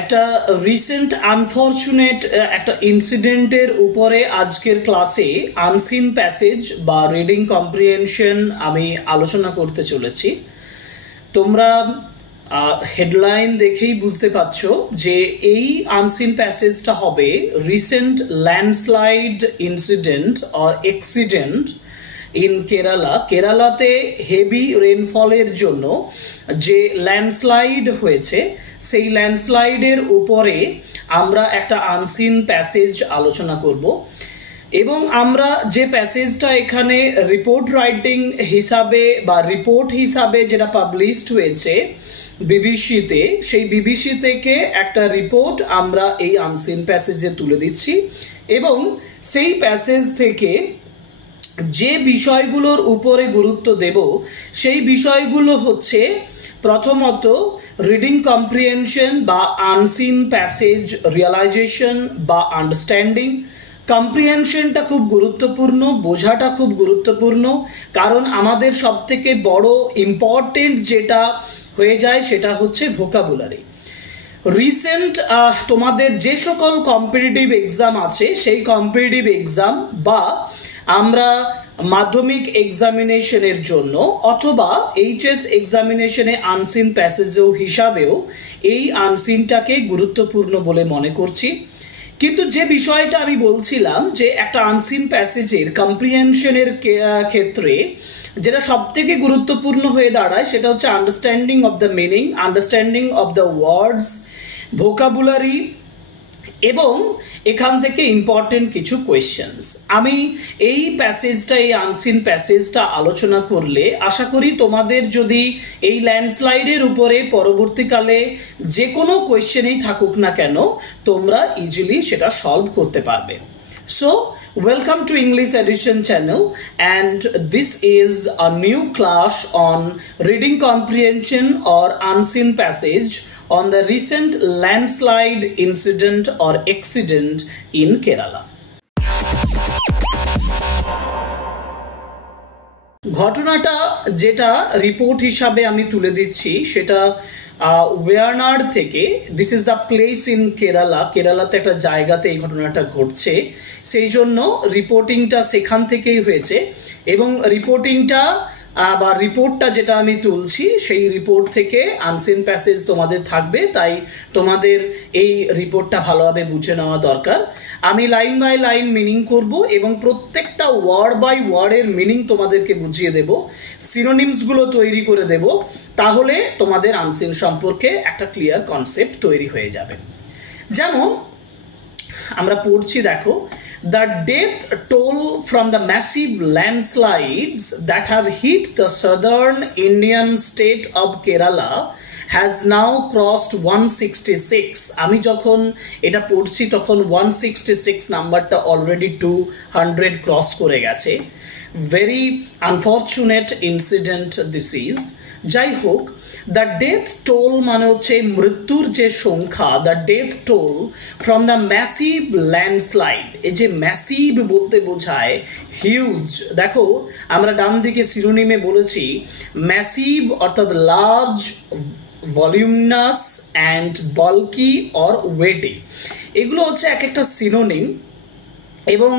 একটা recent unfortunate একটা ইনসিডেন্টের উপরে আজকের ক্লাসে আনসিন প্যাসেজ বা রিডিং কম্প্রিহেনশন আমি আলোচনা করতে চলেছি। তোমরা হেডলাইন দেখেই বুঝতে পারছো যে এই আনসিন প্যাসেজটা হবে recent landslide incident or accident in Kerala. কেরালাতে হেভি রেনফলের জন্য যে ল্যান্ডস্লাইড হয়েছে সেই ল্যান্ডস্লাইডের উপরে আমরা একটা আনসিন প্যাসেজ আলোচনা করব এবং আমরা যে প্যাসেজটা এখানে রিপোর্ট রাইটিং হিসাবে বা রিপোর্ট হিসাবে যেটা পাবলিশড হয়েছে বিবিসিতে, সেই বিবিসি থেকে একটা রিপোর্ট আমরা এই আনসিন প্যাসেজে তুলে দিচ্ছি এবং সেই প্যাসেজ থেকে যে বিষয়গুলোর উপরে গুরুত্ব দেব সেই বিষয়গুলো হচ্ছে প্রথমত রিডিং কম্প্রিহেনশন বা আনসিন প্যাসেজ রিয়ালাইজেশন বা আন্ডারস্ট্যান্ডিং। কম্প্রিহেনশনটা খুব গুরুত্বপূর্ণ, বোঝাটা খুব গুরুত্বপূর্ণ, কারণ আমাদের সব থেকে বড় ইম্পর্টেন্ট যেটা হয়ে যায় সেটা হচ্ছে ভোকাবুলারি। রিসেন্ট তোমাদের যে সকল কম্পিটিটিভ এক্সাম আছে সেই কম্পিটিটিভ এক্সাম বা আমরা মাধ্যমিক এক্সামিনেশনের জন্য অথবা এইচএস এক্সামিনেশনে আনসিন প্যাসেজেও হিসাবেও এই আনসিনটাকে গুরুত্বপূর্ণ বলে মনে করছি। কিন্তু যে বিষয়টা আমি বলছিলাম যে একটা আনসিন প্যাসেজের কম্প্রিহেনশনের ক্ষেত্রে যেটা সব থেকে গুরুত্বপূর্ণ হয়ে দাঁড়ায় সেটা হচ্ছে understanding of the meaning, understanding of the words, vocabulary এবং এখান থেকে ইম্পর্টেন্ট কিছু কোয়েশ্চেন্স। আমি এই প্যাসেজটা, এই আনসিন প্যাসেজটা আলোচনা করলে আশা করি তোমাদের যদি এই ল্যান্ডস্লাইডের উপরে পরবর্তীকালে যে কোনো কোয়েশ্চেনেই থাকুক না কেন তোমরা ইজিলি সেটা সলভ করতে পারবে। So, welcome to English Edition channel, and this is a new class on reading comprehension or unseen passage on the recent landslide incident or accident in Kerala. ঘটনাটা যেটা রিপোর্ট হিসাবে আমি তুলে দিচ্ছি সেটা ওয়ারনাড থেকে। This is the place in Kerala. কেরালাতে একটা জায়গাতে এই ঘটনাটা ঘটছে, সেই জন্য রিপোর্টিংটা সেখান থেকেই হয়েছে এবং রিপোর্টিংটা বা রিপোর্টটা যেটা আমি তুলছি সেই রিপোর্ট থেকে আনসিন প্যাসেজ তোমাদের থাকবে, তাই তোমাদের এই রিপোর্টটা ভালোভাবে বুঝে নেওয়া দরকার। আমি লাইন বাই লাইন মিনিং করব এবং প্রত্যেকটা ওয়ার্ড বাই ওয়ার্ডের মিনিং তোমাদেরকে বুঝিয়ে দেব, সিনোনিমসগুলো তৈরি করে দেব, তাহলে তোমাদের আনসিন সম্পর্কে একটা ক্লিয়ার কনসেপ্ট তৈরি হয়ে যাবে। যেমন আমরা পড়ছি, দেখো, the death toll from the massive landslides that have hit the southern Indian state of Kerala has now crossed 166. আমি যখন এটা পড়ছি তখন 166 নাম্বারটা অলরেডি 200 ক্রস করে গেছে। Very unfortunate incident this is. যাই হোক, দ্য ডেথ টোল মানে হচ্ছে মৃত্যুর যে সংখ্যা, the death toll from the massive landslide. এই যে ম্যাসিভ বলতে বোঝায় হিউজ। দেখো আমরা ডান দিকে সিনোনিমে বলেছি ম্যাসিভ অর্থাৎ লার্জ, ভলিউমিনাস অ্যান্ড বাল্কি অর ওয়েটি। এগুলো হচ্ছে এক একটা সিনোনিম এবং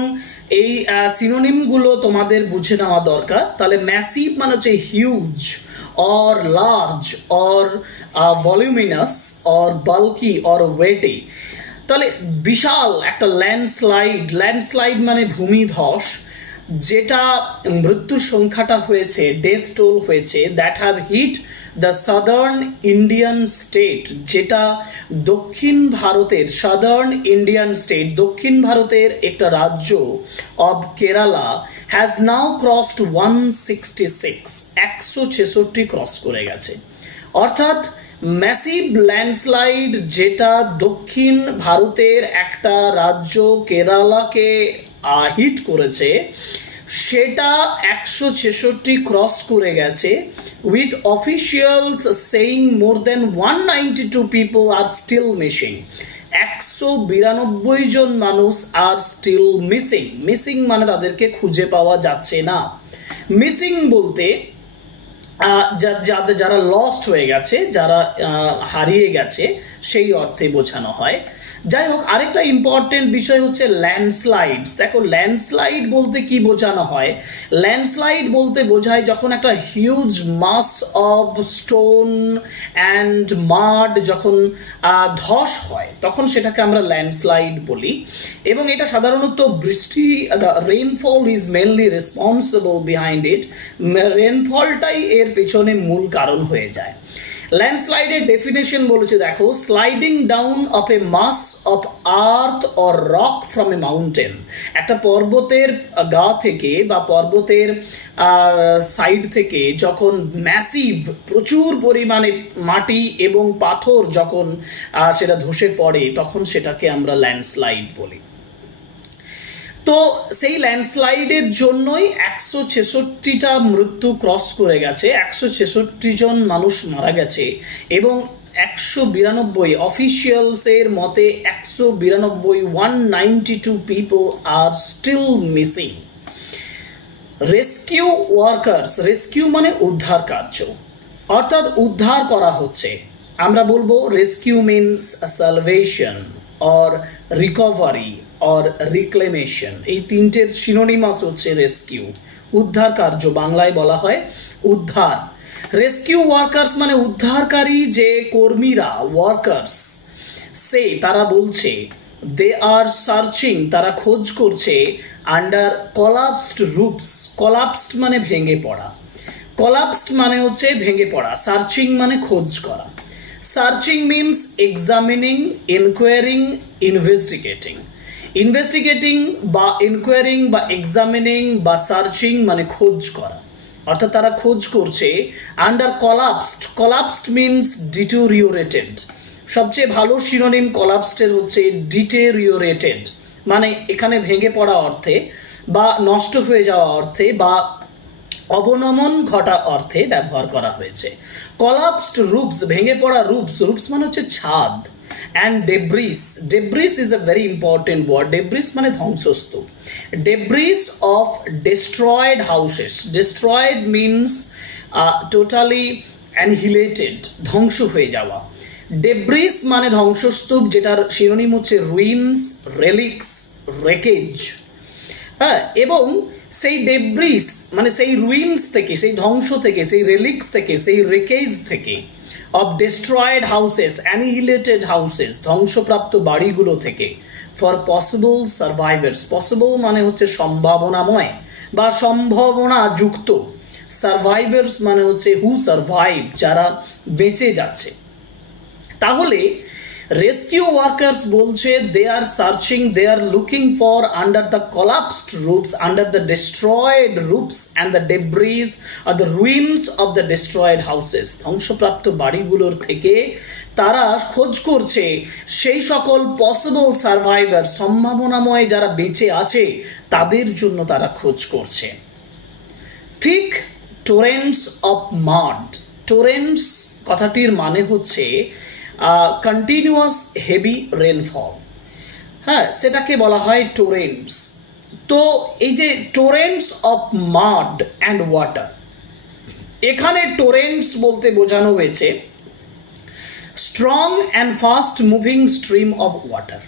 এই সিনোনিমগুলো তোমাদের বুঝে নেওয়া দরকার। তাহলে ম্যাসিভ মানে হচ্ছে huge or large or voluminous or bulky or weighty। তাহলে বিশাল একটা ল্যান্ডস্লাইড মানে ভূমিধস, যেটা মৃত্যুর সংখ্যাটা হয়েছে, ডেথ টোল হয়েছে, that have hit the southern Indian state, যেটা দক্ষিণ ভারতের, সাদার্ন ইন্ডিয়ান স্টেট দক্ষিণ ভারতের একটা রাজ্য of Kerala has now crossed 166, 166 cross করে গেছে। অর্থাৎ ম্যাসিভ ল্যান্ডস্লাইড যেটা দক্ষিণ ভারতের একটা রাজ্য কেরালাকে হিট করেছে সেটা 166 ক্রস করে গেছে, with officials saying more than 192 people are still missing। 192 জন মানুষ আর স্টিল মিসিং মানে তাদেরকে খুঁজে পাওয়া যাচ্ছে না। মিসিং বলতে যারা লস্ট হয়ে গেছে, যারা হারিয়ে গেছে, সেই অর্থে বোঝানো হয়। যাই হোক, আরেকটা ইম্পর্টেন্ট বিষয় হচ্ছে ল্যান্ডস্লাইডস। দেখো ল্যান্ডস্লাইড বলতে কি বোঝানো হয়, ল্যান্ডস্লাইড বলতে বোঝায় যখন একটা huge mass of stone and mud যখন ধস হয় তখন সেটাকে আমরা ল্যান্ডস্লাইড বলি। এবং এটা সাধারণত বৃষ্টি, the rainfall is mainly responsible behind it, রেনফলটাই এর পেছনে মূল কারণ হয়ে যায়। ল্যান্ডস্লাইডের ডেফিনেশন বলেছে, দেখো, sliding down of a mass of earth or rock from a mountain. একটা পর্বতের গা থেকে বা পর্বতের সাইড থেকে যখন ম্যাসিভ প্রচুর পরিমাণে মাটি এবং পাথর যখন সেটা ধসে পড়ে তখন সেটাকে আমরা ল্যান্ডস্লাইড বলি। তো সেই ল্যান্ডস্লাইডের জন্যই 166টা মৃত্যু ক্রস করে গেছে, 166 জন মানুষ মারা গেছে এবং 192 অফিসিয়ালসের মতে 192 people are still missing. Rescue workers, rescue মানে উদ্ধার কার্য, অর্থাৎ উদ্ধার করা হচ্ছে। আমরা বলবো rescue means salvation or recovery or reclamation. এই তিনটের সিনোনিমাস হচ্ছে রেস্কিউ, উদ্ধার কার্য, বাংলায় বলা হয় উদ্ধার। রেস্কিউ ওয়ার্কার্স মানে উদ্ধারকারী যে কর্মীরা, ওয়ার্কার্স, সে তারা বলছে দে আর সার্চিং, তারা খোঁজ করছে আন্ডার কলাপসড রুফস। কলাপসড মানে ভেঙে পড়া, কলাপসড মানে হচ্ছে ভেঙে পড়া, সার্চিং মানে খোঁজ করা। Searching means examining, inquiring, investigating. Investigating বা ইনকোয়ারিং বা এক্সামিনিং বা সার্চিং মানে খোঁজ করা, অর্থাৎ তারা খোঁজ করছে under collapsed. Collapsed means deteriorated. সবচেয়ে ভালো সিনোনিম কলাপসডের হচ্ছে ডিটেরিওরেটেড, মানে এখানে ভেঙে পড়া অর্থে বা নষ্ট হয়ে যাওয়া অর্থে বা অবনমন ঘটা অর্থে ব্যবহার করা হয়েছে। কলাপসড রুফস, ভেঙে পড়া রুফস, রুফস মানে হচ্ছে ছাদ। And debris, debris is a very important word. Debris মানে ধ্বংসস্তূপ। Debris of destroyed houses, destroyed means totally annihilated, ধ্বংস হয়ে যাওয়া। ডেব্রিস মানে ধ্বংসস্তূপ, যেটার শিরোনাম হচ্ছে রুইন্স, রেলিক্স, রেকেজ। হ্যাঁ, এবং সেই ডেব্রিস মানে সেই রুইন্স থেকে, সেই ধ্বংস থেকে, সেই রেলিক্স থেকে, সেই রেকেজ থেকে, অফ ডেস্ট্রয়েড হাউসেস, অ্যানিহিলেটেড হাউসেস, ধ্বংসপ্রাপ্ত বাড়িগুলো থেকে, ফর পসিবল সার্ভাইভার্স। পসিবল মানে হচ্ছে সম্ভাবনাময় বা সম্ভাবনা যুক্ত, সার্ভাইভার্স মানে হচ্ছে হু সার্ভাইভ, যারা বেঁচে যাচ্ছে। তাহলে রেস্কিউ ওয়ার্কার্স বলছে they are searching, they are looking for under the collapsed roofs, under the destroyed roofs and the debris আর the ruins of the destroyed houses. ধ্বংসপ্রাপ্ত বাড়িগুলোর থেকে তারা খোঁজ করছে সেই সকল পসিবল সার্ভাইভার, সম্ভাবনাময় যারা বেঁচে আছে তাদের জন্য তারা খোঁজ করছে। থিক টোরেন্টস অফ মাড, টোরেন্টস কথাটির মানে হচ্ছে কন্টিনিউয়াস হেভি রেনফল, হ্যাঁ, সেটাকে বলা হয় টোরেন্টস। তো এই যে টোরেন্টস অফ মাড অ্যান্ড ওয়াটার, এখানে টোরেন্টস বলতে বোঝানো হয়েছে strong and fast moving stream of water.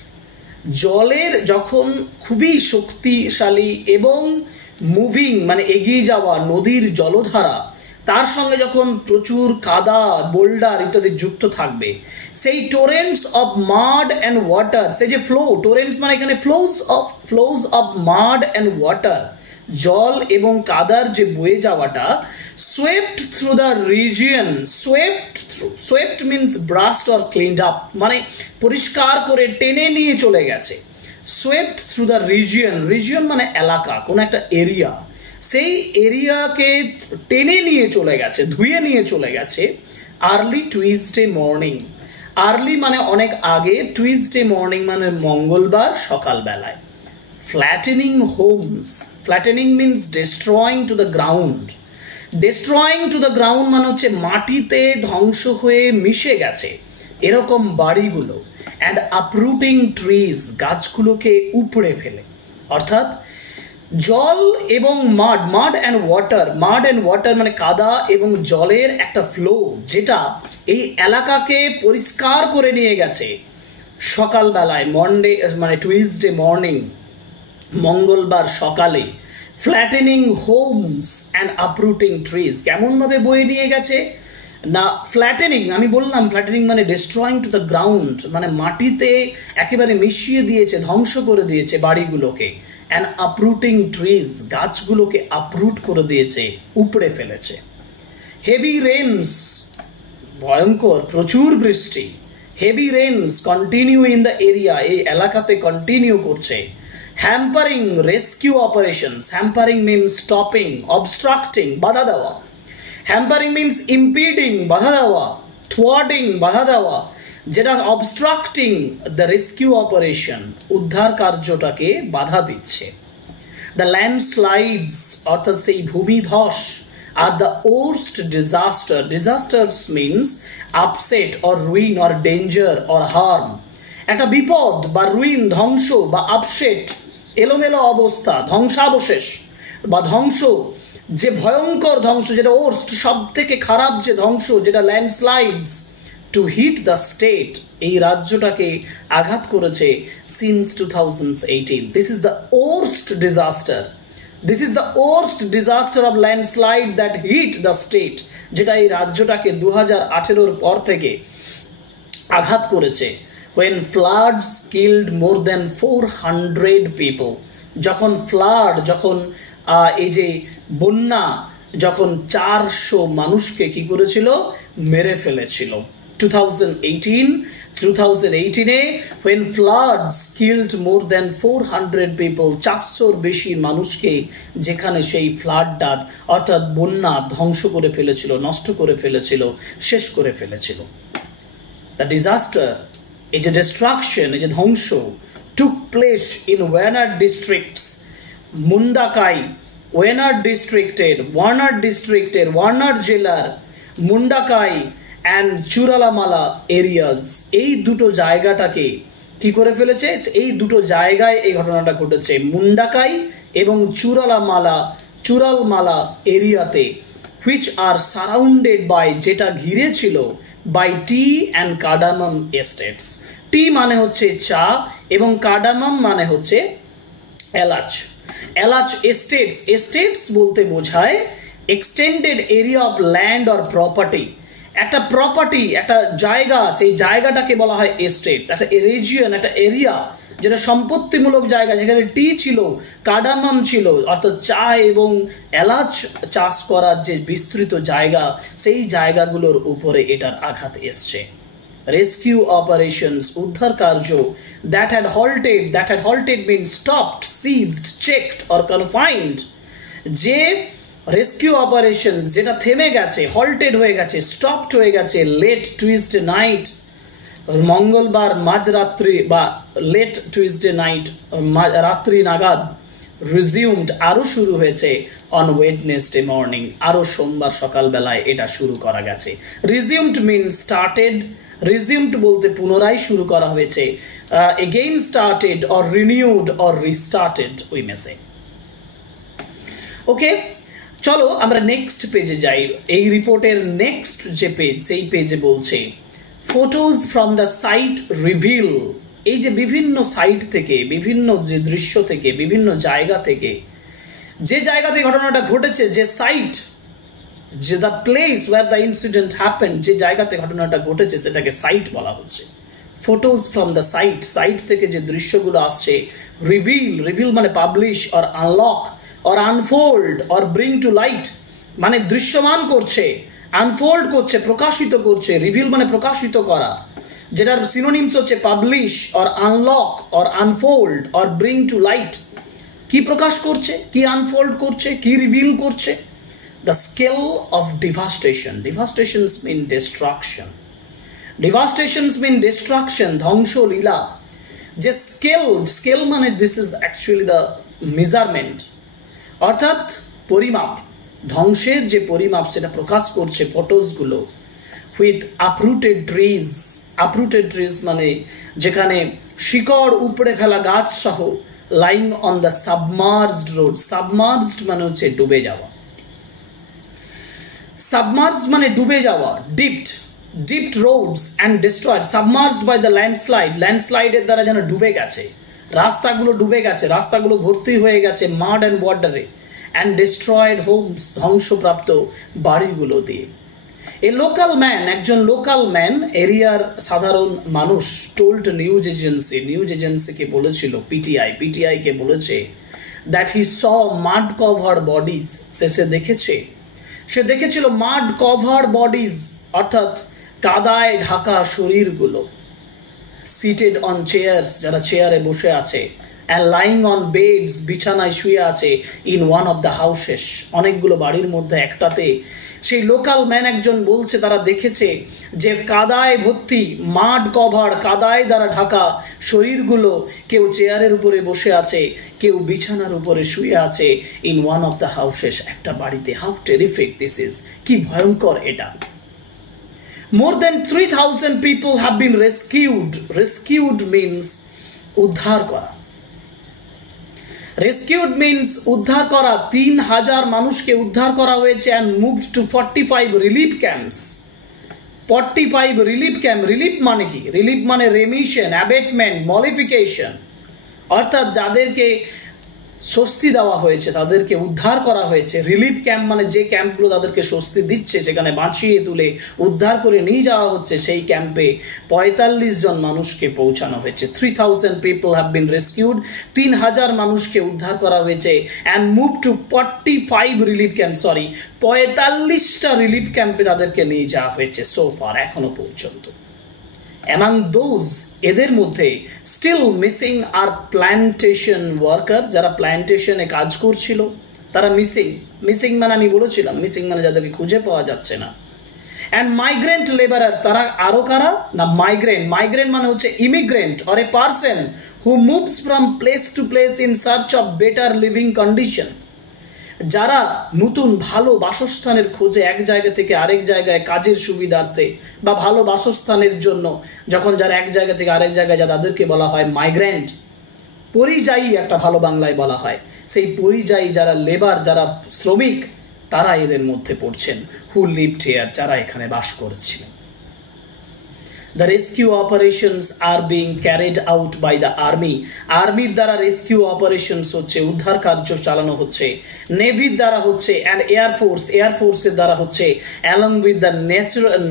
জলের যখন খুবই শক্তিশালী এবং মুভিং মানে এগিয়ে যাওয়া নদীর জলধারা, তার সঙ্গে যখন প্রচুর কাদা, বোল্ডার ইত্যাদি যুক্ত থাকবে, সেই টোরেন্টস অফ মাড অ্যান্ড ওয়াটার, সেই যে ফ্লো, টোরেন্টস মানে এখানে ফ্লোজ অফ মাড অ্যান্ড ওয়াটার, জল এবং কাদার যে বয়ে যাওয়াটা, swept through the region, swept means ব্রাস্ট or cleaned up, মানে পরিষ্কার করে টেনে নিয়ে চলে গেছে। Swept through the region, region মানে এলাকা, কোন একটা এরিয়া, সেই এরিয়াকে টেনে নিয়ে চলে গেছে, ধুয়ে নিয়ে চলে গেছে। আর্লি টুইসডে মর্নিং, আর্লি মানে অনেক আগে, টুইসডে মর্নিং মানে মঙ্গলবার সকালবেলায়। Flattening homes, flattening means destroying to the ground, destroying to the ground মানে হচ্ছে মাটিতে ধ্বংস হয়ে মিশে গেছে এরকম বাড়িগুলো। অ্যান্ড আপরুটিং ট্রিজ, গাছগুলোকে উপড়ে ফেলে, অর্থাৎ জল এবং মাড অ্যান্ড ওয়াটার মানে কাদা এবং জলের একটা ফ্লো, যেটা এই এলাকাকে পরিষ্কার করে নিয়ে গেছে সকালবেলায়, মন্ডে মানে টুইসডে মর্নিং, মঙ্গলবার সকালে, ফ্ল্যাটেনিং হোমস অ্যান্ড আপরুটিং ট্রিজ। কেমন ভাবে বয়ে নিয়ে গেছে না, ফ্ল্যাটেনিং, আমি বললাম ফ্ল্যাটেনিং মানে ডিস্ট্রয়িং টু দ্য গ্রাউন্ড, মানে মাটিতে একেবারে মিশিয়ে দিয়েছে, ধ্বংস করে দিয়েছে বাড়িগুলোকে। অ্যান্ড আপরুটিং ট্রিজ, গাছগুলোকে আপরুট করে দিয়েছে, উপড়ে ফেলেছে। হেভি রেনস, ভয়ঙ্কর প্রচুর বৃষ্টি, heavy রেনস continue in the area, এই এলাকাতে কন্টিনিউ করছে। Hampering rescue operations, hampering means stopping, obstructing বাধা দেওয়া, হ্যাম্পারিং মিনস ইম্পিডিং বাধা দেওয়া, থোয়ার্টিং বাধা দেওয়া, যেটা অবস্ট্রাক্টিং দ্য রেস্কিউ অপারেশন, উদ্ধার কার্যটাকে বাধা দিচ্ছে। দ্য ল্যান্ডস্লাইডস অর্থাৎ সেই ভূমিধস, are the worst disaster, disasters means upset or ruin or danger or harm, একটা বিপদ বা রুইন, ধ্বংস বা আপসেট, এলোমেলো অবস্থা, ধ্বংসাবশেষ বা ধ্বংস, যে ভয়ঙ্কর ধ্বংস, যেটা ওর্স্ট সব থেকে খারাপ যে ধ্বংস, যেটা landslides to hit the state, এই রাজ্যটাকে আঘাত করেছে since 2018। This is the worst disaster, this is the worst disaster of landslide that hit the state, যেটা এই রাজ্যটাকে 2018 পর থেকে আঘাত করেছে। when floods killed more than 400 people, যখন ফ্লাড, যখন এই যে বন্যা, যখন 400 মানুষকে কি করেছিল, মেরে ফেলেছিল। 2018 when floods killed more than 400 people, 400 বেশি মানুষকে যেখানে সেই ফ্লাডটা অর্থাৎ বন্যা ধ্বংস করে ফেলেছিল, নষ্ট করে ফেলেছিল, শেষ করে ফেলেছিল। The disaster, এই যে destruction, এই যে ধ্বংস took place in Wayanad districts, মুন্ডাকাই, Wayanad ডিস্ট্রিক্টের, ওয়ানাড জেলার মুন্ডাকাই অ্যান্ড চুরালামালা এরিয়াস, এই দুটো জায়গাটাকে কি করে ফেলেছে, এই দুটো জায়গায় এই ঘটনাটা ঘটেছে, মুন্ডাকাই এবং চুরালমালা এরিয়াতে, হুইচ আর সারাউন্ডেড বাই, যেটা ঘিরে ছিল, by T and cardamom estates. টি মানে হচ্ছে চা এবং কার্ডামাম মানে হচ্ছে এলাচ। এলাচ এস্টেটস, এস্টেটস বলতে বোঝায় extended area of land or property, একটা প্রপার্টি, একটা জায়গা, সেই জায়গাটাকে বলা হয় এস্টেটস। একটা রিজিয়ন, একটা এরিয়া যেটা সম্পত্তিমূলক জায়গা, যেখানে টি ছিল, কার্ডামাম ছিল, অর্থাৎ চা এবং এলাচ চাষ করার যে বিস্তৃত জায়গা, সেই জায়গাগুলোর উপরে এটার আঘাত এসছে। রেস্কিউ অপারেশনস, উদ্ধার কার্য, that had halted means stopped, seized, checked or confined, যে রেস্কিউ অপারেশনস যেটা থেমে গেছে, হল্টেড হয়ে গেছে, স্টপড হয়ে গেছে, লেট টুইসডে নাইট, মঙ্গলবার মাঝরাত্রি বা লেট টুইসডে নাইট, রাত্রি নাগাদ, রিজিউমড আরো শুরু হয়েছে, অন ওয়েডনেসডে মর্নিং, আরো সোমবার সকালবেলায় এটা শুরু করা গেছে। রিজিউমড মিন স্টার্টেড, রিজিউমড বলতে পুনরায় শুরু করা হয়েছে, again started or renewed or restarted we may say. Okay, চলো আমরা নেক্সট পেজে যাই। এই রিপোর্টের নেক্সট যে পেজ, সেই পেজে বলছে photos from the site reveal, এই যে বিভিন্ন সাইট থেকে, বিভিন্ন যে দৃশ্য থেকে, বিভিন্ন জায়গা থেকে, যে জায়গাতে ঘটনাটা ঘটেছে, যে সাইট, যে the place where the incident happen, যে জায়গাতে ঘটনাটা ঘটেছে সেটাকে সাইট বলা হচ্ছে। Photos from the site, site থেকে যে দৃশ্যগুলো আসছে। রিভিল মানে publish or unlock or unfold or bring to light, মানে দৃশ্যমান করছে, আনফোল্ড করছে, প্রকাশিত করছে। রিভিল মানে প্রকাশিত করা, যেটার সিনোনিমস হচ্ছে publish or unlock or unfold or bring to light. কি প্রকাশ করছে, কি আনফোল্ড করছে, কি রিভিল করছে? The scale of devastation. Devastations mean destruction. Devastations mean destruction, ধ্বংস লীলা। যে স্কেল মানে this is actually the measurement, অর্থাৎ পরিমাপ, ধ্বংসের যে পরিমাপ সেটা প্রকাশ করছে ফটোসগুলো। উইথ আপরুটেড ট্রিজ মানে যেখানে শিকড় উপড়ে ফেলা গাছ সহ, lying on the submerged road. Submerged মানে হচ্ছে ডুবে যাওয়া, submerged মানে ডুবে যাওয়া, dipped roads and destroyed, submerged by the landslide এর দ্বারা যেন ডুবে গেছে, রাস্তাগুলো ডুবে গেছে, রাস্তাগুলো ভর্তি হয়ে গেছে mud and water A, and destroyed homes, ধ্বংসপ্রাপ্ত বাড়িগুলো দিয়ে। এ লোকাল ম্যান, একজন লোকাল ম্যান, এরিয়ার সাধারণ মানুষ, টোল্ড নিউজ এজেন্সিকে বলেছিল, পিটিআই কে বলেছে that he saw mud covered bodies, সে দেখেছিল মাড কভার্ড বডিজ অর্থাৎ কাদায় ঢাকা শরীরগুলো, সিটেড অন চেয়ার্স, যারা চেয়ারে বসে আছে, and lying on beds, বিছানায় শুয়ে আছে, in one of the houses, অনেকগুলো বাড়ির মধ্যে একটাতে। সেই লোকাল ম্যান একজন বলছে তারা দেখেছে যে কাদায় ভর্তি, মাড কভার, কাদায় দ্বারা ঢাকা শরীরগুলো, কেউ চেয়ারের উপরে বসে আছে, কেউ বিছানার উপরে শুয়ে আছে, in one of the houses, একটা বাড়িতে। how terrific this is, কি ভয়ঙ্কর এটা। more than 3,000 people have been rescued means উদ্ধার করা, rescued means উদ্ধার করা, 3,000 মানুষকে উদ্ধার করা হয়েছে, and moved to 45 relief camps, 45 relief camp. Relief মানে কি? রিলিফ মানে রেমিশন, অ্যাবেটমেন্ট, মলিফিকেশন, অর্থাৎ যাদেরকে স্বস্তি দেওয়া হয়েছে তাদেরকে উদ্ধার করা হয়েছে। রিলিফ ক্যাম্প মানে যে ক্যাম্পগুলো তাদেরকে স্বস্তি দিচ্ছে, যেখানে বাঁচিয়ে তুলে উদ্ধার করে নিয়ে যাওয়া হচ্ছে, সেই ক্যাম্পে 45 জন মানুষকে পৌঁছানো হয়েছে। 3,000 people have been rescued, 3,000 মানুষকে উদ্ধার করা হয়েছে, and moved to 45 relief camp, 45টা রিলিফ ক্যাম্পে তাদেরকে নিয়ে যাওয়া হয়েছে সো ফার, এখনো পর্যন্ত। among those, এদের মধ্যে still missing are plantation worker, যারা প্ল্যান্টেশনে কাজ করছিল তারা মিসিং মানে আমি বলেছিলাম মিসিং মানে যাদেরকে খুঁজে পাওয়া যাচ্ছে না। and migrant laborers, তারা আরো কারা না মাইগ্রেন্ট মানে হচ্ছে immigrant or a person who moves from place to place in search of better living condition, যারা নতুন ভালো বাসস্থানের খোঁজে এক জায়গা থেকে আরেক জায়গায় কাজের সুবিধার্থে বা ভালো বাসস্থানের জন্য যখন যারা এক জায়গা থেকে আরেক জায়গায় যায় তাদেরকে বলা হয় মাইগ্রেন্ট। পরিযায়ী একটা ভালো বাংলায় বলা হয়। সেই পরিযায়ী যারা লেবার, যারা শ্রমিক, তারা এদের মধ্যে পড়ছেন, হু লিভড হিয়ার, যারা এখানে বাস করেছিলেন। The rescue operations are being carried out by the army. আর্মির দ্বারা রেস্কিউ অপারেশনস হচ্ছে, উদ্ধার কার্য চালানো হচ্ছে। নেভির দ্বারা হচ্ছে, and এয়ারফোর্সের দ্বারা হচ্ছে, along with the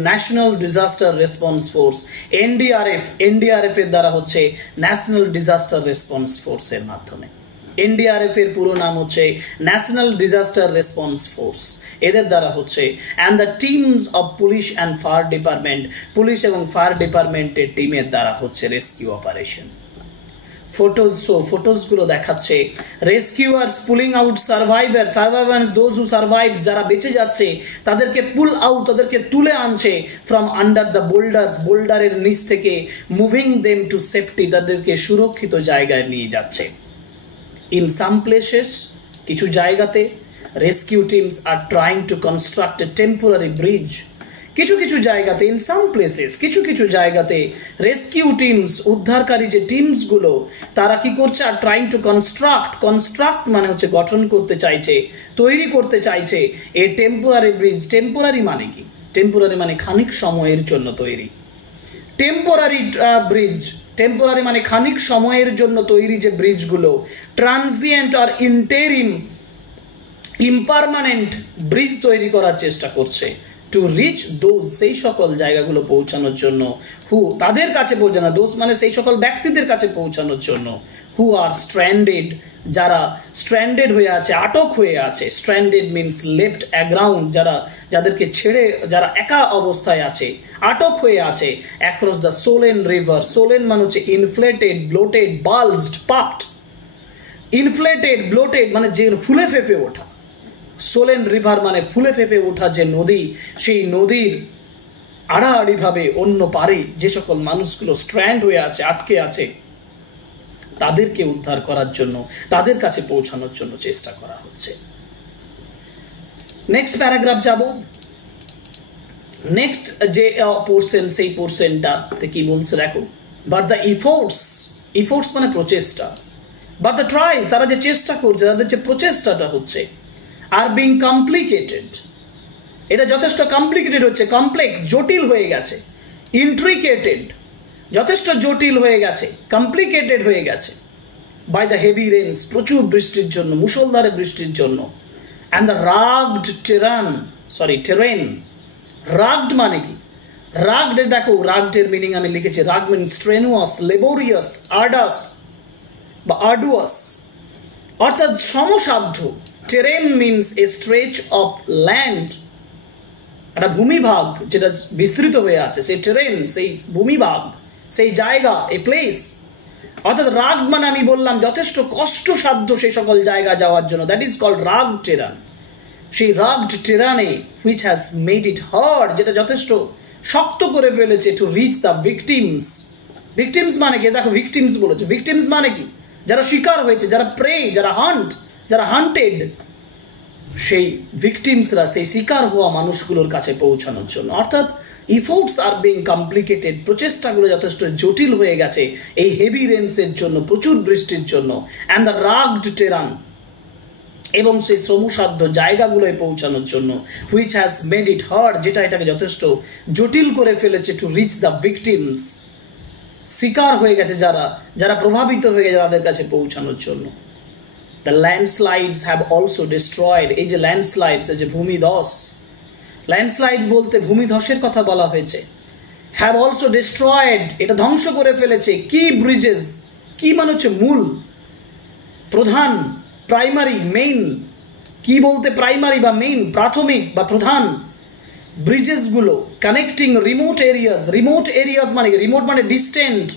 national disaster response force, NDRF এর দ্বারা হচ্ছে, ন্যাশনাল ডিজাস্টার রেসপন্স ফোর্সের মাধ্যমে। এনডিআরএফ এর পুরো নাম হচ্ছে ন্যাশনাল ডিজাস্টার রেসপন্স ফোর্স, এদের দ্বারা হচ্ছে। And the teams of police and fire department, police এবং ফায়ার ডিপার্টমেন্টের টিমের দ্বারা হচ্ছে রেস্কিউ অপারেশন। ফটোজগুলো দেখাচ্ছে rescuers pulling out survivors, those who survive, যারা বেঁচে যাচ্ছে তাদেরকে পুল আউট, তাদেরকে তুলে আনছে ফ্রম আন্ডার দ্য বোল্ডারের নিচ থেকে, মুভিং দেম টু সেফটি, তাদেরকে সুরক্ষিত জায়গায় নিয়ে যাচ্ছে। ইন সাম প্লেসেস, কিছু জায়গাতে rescue teams are trying to construct a temporary bridge, কিছু জায়গাতে, in some places, কিছু জায়গাতে রেস্কিউ টিমস, উদ্ধারকারী যে টিমস গুলো, তারা কি করছে, আর trying to construct মানে হচ্ছে গঠন করতে চাইছে, তৈরি করতে চাইছে এ টেম্পোরারি ব্রিজ। টেম্পোরারি মানে কি? টেম্পোরারি মানে খানিক সময়ের জন্য তৈরি। টেম্পোরারি ব্রিজ, টেম্পোরারি মানে খানিক সময়ের জন্য তৈরি যে ব্রিজগুলো। ট্রানজিয়েন্ট আর ইন্টেরিম, ইমপারমানেন্ট ব্রিজ তৈরি করার চেষ্টা করছে। টু রিচ দোজ, সেই সকল জায়গাগুলো পৌঁছানোর জন্য, হু, তাদের কাছে পৌঁছানো, দোজ মানে সেই সকল ব্যক্তিদের কাছে পৌঁছানোর জন্য, হু আর স্ট্র্যান্ডেড, যারা স্ট্র্যান্ডেড হয়ে আছে, আটক হয়ে আছে। স্ট্র্যান্ডেড মিনস লেফট অ্যাগ্রাউন্ড, যাদেরকে ছেড়ে, যারা একা অবস্থায় আছে, আটক হয়ে আছে। Across the swollen river, swollen মানে হচ্ছে inflated, bloated, bulged, puffed. Inflated, bloated মানে যে ফুলে ফেঁপে ওঠা। সোলেন রিভার মানে ফুলে ফেঁপে ওঠা যে নদী, সেই নদীর আড়াআড়িভাবে অন্য পারে যে সকল মানুষগুলো স্ট্র্যান্ড হয়ে আছে, আটকে আছে, তাদেরকে উদ্ধার করার জন্য, তাদের কাছে পৌঁছানোর জন্য চেষ্টা করা হচ্ছে। নেক্সট প্যারাগ্রাফ যাব। নেক্সট যে পোর্শন, সেই পোর্শনটাতে কি বলছে দেখো। বাট দ্য ইফোর্টস মানে প্রচেষ্টা, বাট দ্য ট্রাইজ, তারা যে চেষ্টা করছে, তাদের যে প্রচেষ্টাটা হচ্ছে, আর বিং কমপ্লিকেটেড, এটা যথেষ্ট কমপ্লিকেটেড হচ্ছে, কমপ্লেক্স, জটিল হয়ে গেছে, ইন্ট্রিকেটেড, যথেষ্ট জটিল হয়ে গেছে, কমপ্লিকেটেড হয়ে গেছে, বাই দ্য হেভি রেইনস, প্রচুর বৃষ্টির জন্য, মুষলধারে বৃষ্টির জন্য, and the rugged terrain. Rugged মানে কি? রাগড, দেখো রাগডের মিনিং আমি লিখেছি, রাগ মিন স্ট্রেনুয়াস, লেবোরিয়াস, আর্ডুয়াস, অর্থাৎ সমসাধ্য। Terrain means a stretch of land, একটা ভূমিভাগ যেটা বিস্তৃত হয়ে আছে, সেই টেরেন, সেই ভূমিভাগ, সেই জায়গা, এ প্লেস। অর্থাৎ রাগ মানে আমি বললাম যথেষ্ট কষ্টসাধ্য সেই সকল জায়গা যাওয়ার জন্য, that is called rugged terrain. সেই রাগড টেরানে which has made it hard, যেটা যথেষ্ট শক্ত করে ফেলেছে, to reach the victims. Victims মানে কি? দেখো ভিকটিমস বলেছে, ভিকটিমস মানে কি? যারা শিকার হয়েছে, যারা প্রে, যারা হান্টেড, সেই ভিকটিমসরা, সেই শিকার হওয়া মানুষগুলোর কাছে পৌঁছানোর জন্য। অর্থাৎ ইফোর্টস আর বিং কমপ্লিকেটেড, প্রচেষ্টাগুলো যথেষ্ট জটিল হয়ে গেছে এই হেভি রেনসের জন্য, প্রচুর বৃষ্টির জন্য, অ্যান্ড দ্য রাগড টেরান, এবং সেই শ্রমসাধ্য জায়গাগুলোয় পৌঁছানোর জন্য, which has made it hard, যেটা এটাকে যথেষ্ট জটিল করে ফেলেছে, টু রিচ দ্য ভিকটিমস, শিকার হয়ে গেছে যারা প্রভাবিত হয়ে গেছে তাদের কাছে পৌঁছানোর জন্য। The landslides have also destroyed, এই যে ল্যান্ডস্লাইডস, এই যে ভূমিধস, ল্যান্ডস্লাইডস বলতে ভূমিধসের কথা বলা হয়েছে। হ্যাভ অলসো ডিস্ট্রয়েড, এটা ধ্বংস করে ফেলেছে। কি ব্রিজেস, কি মানে হচ্ছে মূল, প্রধান, প্রাইমারি, মেইন। কি বলতে প্রাইমারি বা মেইন, প্রাথমিক বা প্রধান ব্রিজেসগুলো, connecting remote areas. Remote areas মানে কি? রিমোট মানে ডিস্টেন্ট,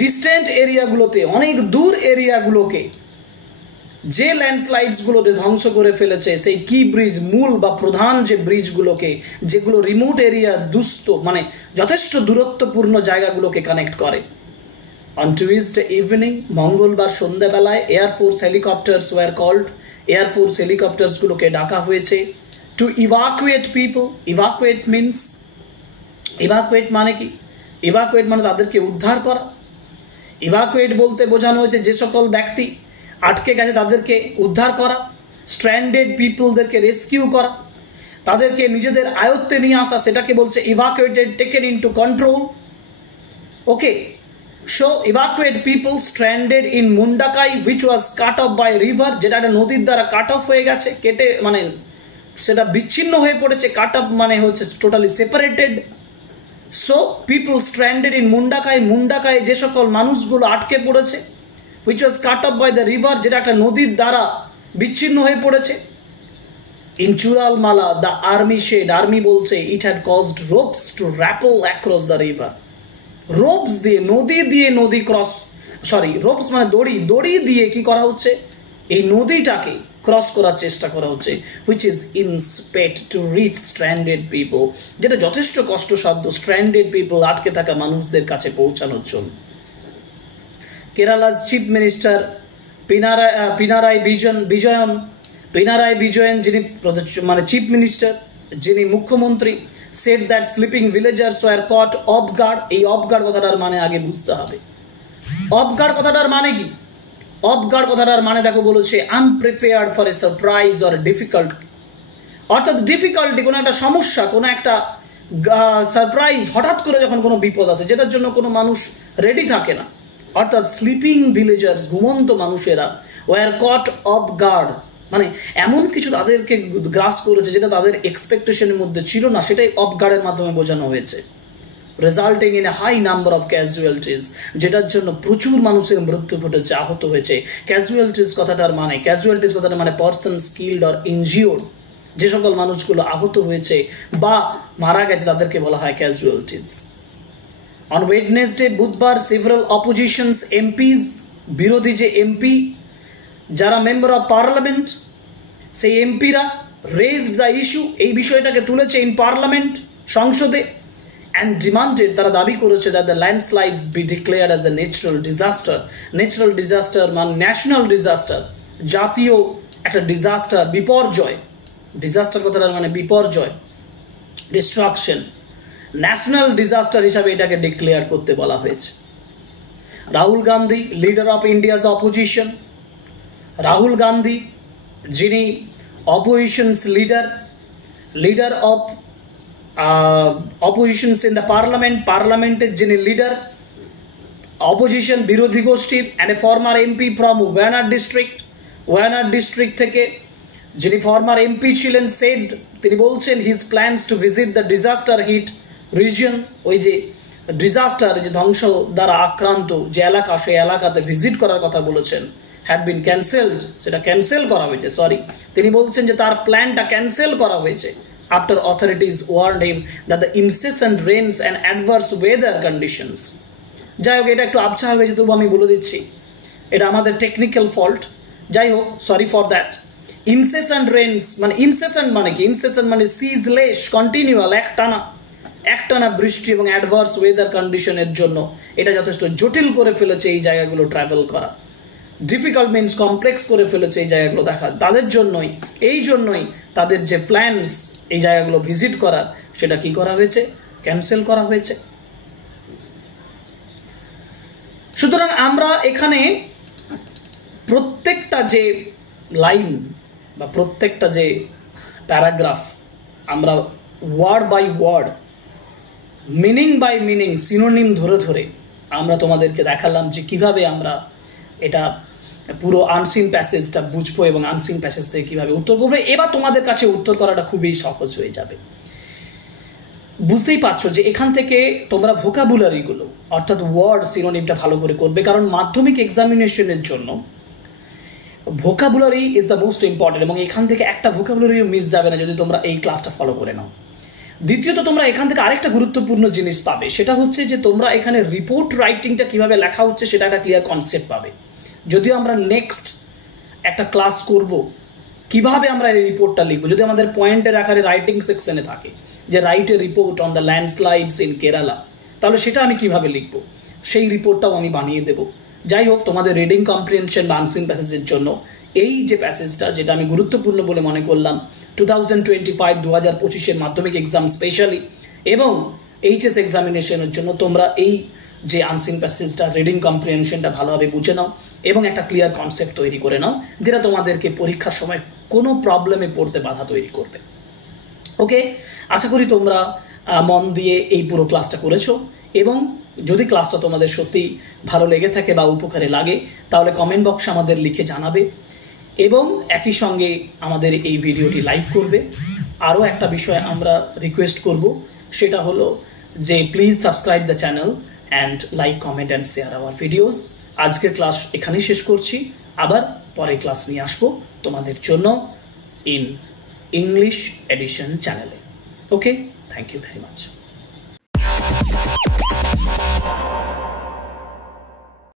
ডিস্টেন্ট এরিয়াগুলোতে, অনেক দূর এরিয়াগুলোকে যে ল্যান্ডস্লাইডসগুলোতে ধ্বংস করে ফেলেছে, সেই কি ব্রিজ, মূল বা প্রধান যে ব্রিজগুলোকে, যেগুলো রিমোট এরিয়া, দুস্থ মানে যথেষ্ট দূরত্বপূর্ণ জায়গাগুলোকে কানেক্ট করে। অন টুইসডে ইভিনিং, মঙ্গলবার সন্ধ্যাবেলায়, air force helicopters were called, air force হেলিকপ্টার্সগুলোকে ডাকা হয়েছে, to evacuate people. Evacuate means, evacuate মানে কি? ইভাকুয়েট মানে তাদেরকে উদ্ধার করা। ইভাকুয়েট বলতে বোঝানো হয়েছে যে সকল ব্যক্তি আটকে গেছে তাদেরকে উদ্ধার করা, স্ট্র্যান্ডেড পিপলদেরকে রেস্কিউ করা, তাদেরকে নিজেদের আয়ত্তে নিয়ে আসা, সেটাকে বলছে evacuated, taken into control. Okay, so evacuate people stranded in Mundakkai which was cut off by river, যেটা একটা নদীর দ্বারা কাট অফ হয়ে গেছে, কেটে মানে সেটা বিচ্ছিন্ন হয়ে পড়েছে। কাট অফ মানে হচ্ছে totally separated. So people stranded in Mundakkai, মুন্ডাকায় যে সকল মানুষগুলো আটকে পড়েছে, which was cut off by the river, যেটা একটা নদীর দ্বারা বিচ্ছিন্ন হয়ে পড়েছে। In Chooralmala the army said, army বলছে it had caused ropes to rappel across the river. Ropes দিয়ে, নদী ক্রস, রোপস মানে দড়ি, দড়ি দিয়ে কি করা হচ্ছে? এই নদীটাকে ক্রস করার চেষ্টা করা হচ্ছে, which is inspect to reach stranded people, যেটা যথেষ্ট কষ্টসাধ্য স্ট্র্যান্ডেড পিপল, আটকে থাকা মানুষদের কাছে পৌঁছানোর জন্য। কেরালার চিফ মিনিস্টার পিনারাই বিজয়ন, যিনি মানে চিফ মিনিস্টার, যিনি মুখ্যমন্ত্রী, said that sleeping villagers were caught off guard। এই অফ গার্ড কথাটার মানে আগে বুঝতে হবে। অফ গার্ড কথাটার মানে কি? অফ গার্ড কথাটার মানে দেখো বলেছে unprepared for a surprise or difficult, অর্থাৎ ডিফিকাল্টি, কোনো একটা সমস্যা, কোনো একটা সারপ্রাইজ, হঠাৎ করে যখন কোনো বিপদ আসে যেটার জন্য কোনো মানুষ রেডি থাকে না। অর্থাৎ স্লিপিং ভিলেজার্স, ঘুমন্ত মানুষেরা, ওয়ার কট অফ গার্ড মানে এমন কিছু তাদেরকে গ্রাস করেছে যেটা তাদের এক্সপেকটেশনের মধ্যে ছিল না, সেটাই অফ গার্ডের মাধ্যমে বোঝানো হয়েছে। Resulting in a high number of casualties, যেটার জন্য প্রচুর মানুষের মৃত্যু ঘটেছে, আহত হয়েছে। ক্যাজুয়ালিটিস কথাটার মানে পারসন স্কিলড অর ইনজিওর্ড, যে সকল মানুষগুলো আহত হয়েছে বা মারা গেছে তাদেরকে বলা হয় ক্যাজুয়ালিটিস। অন ওয়েডনেসডে, বুধবার, সেভারাল অপোজিশনস এমপিজ, বিরোধী যে এমপি, যারা মেম্বার অফ পার্লামেন্ট, সেই এমপিরা রেজড দ্য ইস্যু, এই বিষয়টাকে তুলেছে ইন পার্লামেন্ট, সংসদে, অ্যান্ড ডিমান্ডেড, তারা দাবি করেছে that the landslides be declared as a natural disaster. Natural disaster মানে ন্যাশনাল ডিজাস্টার, জাতীয় একটা ডিজাস্টার, বিপর্যয়। ডিজাস্টার কথাটার মানে বিপর্যয়, ডিস্ট্রাকশন। ন্যাশনাল ডিজাস্টার হিসাবে এটাকে ডিক্লেয়ার করতে বলা হয়েছে। Rahul Gandhi, leader of India's opposition. Rahul Gandhi যিনি oppositions leader of oppositions in the পার্লামেন্টের যিনি লিডার অপোজিশন বিরোধী গোষ্ঠীর, and a former MP from Wayanad district থেকে যিনি ফর্মার এমপি ছিলেন, সেড তিনি বলছেন his plans to visit the disaster hit region. ওই যে ডিজাস্টার, যে ধ্বংস দ্বারা আক্রান্ত যে এলাকা, সেই এলাকাতে ভিজিট করার কথা বলেছেন, হ্যাড বিন ক্যান্সেলড, সেটা ক্যান্সেল করা হয়েছে, তিনি বলছেন যে তার প্ল্যানটা ক্যান্সেল করা হয়েছে after authorities warned him that the incessant rains and adverse weather conditions. যাই হোক, এটা একটু আবছা হয়ে গেছে, তবু আমি বলে দিচ্ছি এটা আমাদের টেকনিক্যাল ফল্ট। যাই হোক, সরি ফর দ্যাট। ইনসেসেন্ট রেইনস মানে ইনসেসেন্ট মানে কি? ইনসেসেন্ট মানে সিজলেস, কন্টিনিউয়াল, একটানা বৃষ্টি এবং অ্যাডভার্স ওয়েদার কন্ডিশনের জন্য এটা যথেষ্ট জটিল করে ফেলেছে এই জায়গাগুলো ট্রাভেল করা। ডিফিকাল্ট মিনস কমপ্লেক্স করে ফেলেছে এই জায়গাগুলো দেখা। এই জন্যই তাদের যে প্ল্যানস এই জায়গাগুলো ভিজিট করার, সেটা কি করা হয়েছে? ক্যান্সেল করা হয়েছে। সুতরাং আমরা এখানে প্রত্যেকটা যে লাইন বা প্রত্যেকটা যে প্যারাগ্রাফ আমরা word by word, meaning by meaning, synonym ধরে আমরা তোমাদেরকে দেখালাম যে কিভাবে আমরা এটা পুরো আনসিন প্যাসেজটা বুঝবো এবং আনসিন প্যাসেজ থেকে কিভাবে উত্তর করবো। এবার তোমাদের কাছে উত্তর করাটা খুবই সহজ হয়ে যাবে। বুঝতেই পারছো যে এখান থেকে তোমরা ভোকাবুলারিগুলো অর্থাৎ ওয়ার্ড সিনোনিমটা ভালো করে করবে, কারণ মাধ্যমিক এক্সামিনেশনের জন্য vocabulary is the most important, এবং এখান থেকে একটা ভোকাবুলারিও মিস যাবে না যদি তোমরা এই ক্লাসটা ফলো করে নাও। দ্বিতীয়ত, তোমরা এখান থেকে আরেকটা গুরুত্বপূর্ণ জিনিস পাবে, সেটা হচ্ছে যে তোমরা এখানে রিপোর্ট রাইটিংটা কিভাবে লেখা হচ্ছে সেটা একটা ক্লিয়ার কনসেপ্ট পাবে। যদিও আমরা নেক্সট একটা ক্লাস করব কিভাবে আমরা এই রিপোর্টটা লিখবো, যদি আমাদের পয়েন্টের আকারে রাইটিং সেকশনে থাকে যে write a report on the landslides in Kerala, তাহলে সেটা আমি কিভাবে লিখবো সেই রিপোর্টটাও আমি বানিয়ে দেবো। যাই হোক, তোমাদের রিডিং কম্প্রিহেনশন বা আনসিন প্যাসেজের জন্য এই যে প্যাসেজটা, যেটা আমি গুরুত্বপূর্ণ বলে মনে করলাম 2025 মাধ্যমিক এক্সাম স্পেশালি এবং এইচএস এক্সামিনেশনের জন্য, তোমরা এই যে আনসিন প্যাসেজটা রিডিং কম্প্রিহেনশনটা ভালোভাবে বুঝে নাও এবং একটা ক্লিয়ার কনসেপ্ট তৈরি করে নাও, যেটা তোমাদেরকে পরীক্ষার সময় কোনো প্রবলেমে পড়তে বাধা তৈরি করবে। ওকে, আশা করি তোমরা মন দিয়ে এই পুরো ক্লাসটা করেছো, এবং যদি ক্লাসটা তোমাদের সত্যি ভালো লেগে থাকে বা উপকারে লাগে, তাহলে কমেন্ট বক্সে আমাদের লিখে জানাবে এবং একই সঙ্গে আমাদের এই ভিডিওটি লাইক করবে। আরও একটা বিষয় আমরা রিকোয়েস্ট করব, সেটা হলো যে please subscribe the channel and like, comment and share our videos. আজকের ক্লাস এখানেই শেষ করছি, আবার পরে ক্লাস নিয়ে আসবো তোমাদের জন্য ইন ইংলিশ এডিশন চ্যানেলে। ওকে, থ্যাংক ইউ ভেরি মাচ।